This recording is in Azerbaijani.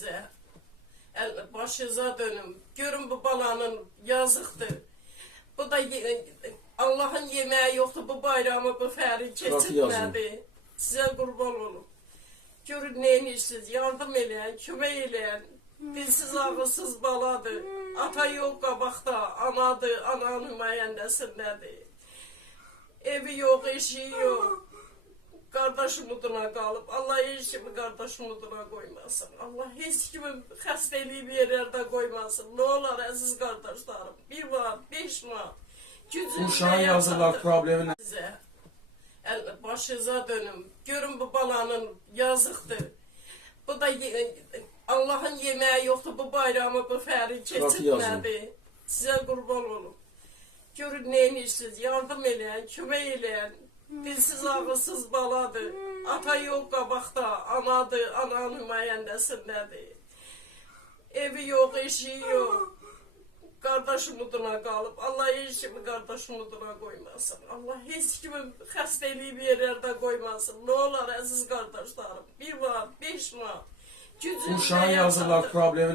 size. Başınıza dönüm. Görün bu balanın yazıqdır. Bu da Allah'ın yemeği yoktu bu bayramı bu fəri keçirmədi. Size qurban olun. Görün neymişsiniz, yardım eləyin, kömək eləyin. Dilsiz ağılsız baladır. Ata yok qabaqda, anadır, ananın nümayəndəsindədir. Evi yok, eşiği yok. Qardaş umuduna qalıb. Allah heç kimi qardaş umuduna qoymasın. Allah heç kimi xəstəliyi bir yerlərdə qoymasın. Ne olar əziz qardaşlarım? 1 manat, 5 manat. Uşağın yazırlar problemini. Size. Başınıza dönüm. Görün bu balanın yazıqdır. Bu da Allah'ın yemeği yoktu bu bayramı bu fəri keçirmədi. Size qurban olun. Görün neymişsiniz, yardım eləyin, kömək eləyin. Dilsiz ağılsız baladır. Ata yok qabaqda, anadır, ananın nümayəndəsindədir. Evi yok, eşiği yok. Qardaş umuduna qalıb. Allah heç kimi qardaş umuduna qoymasın. Allah heç kimi xəstəliyi bir yerlərdə qoymasın. Ne olar əziz qardaşlarım? 1 manat, 5 manat. Uşağın yazırlar problemini.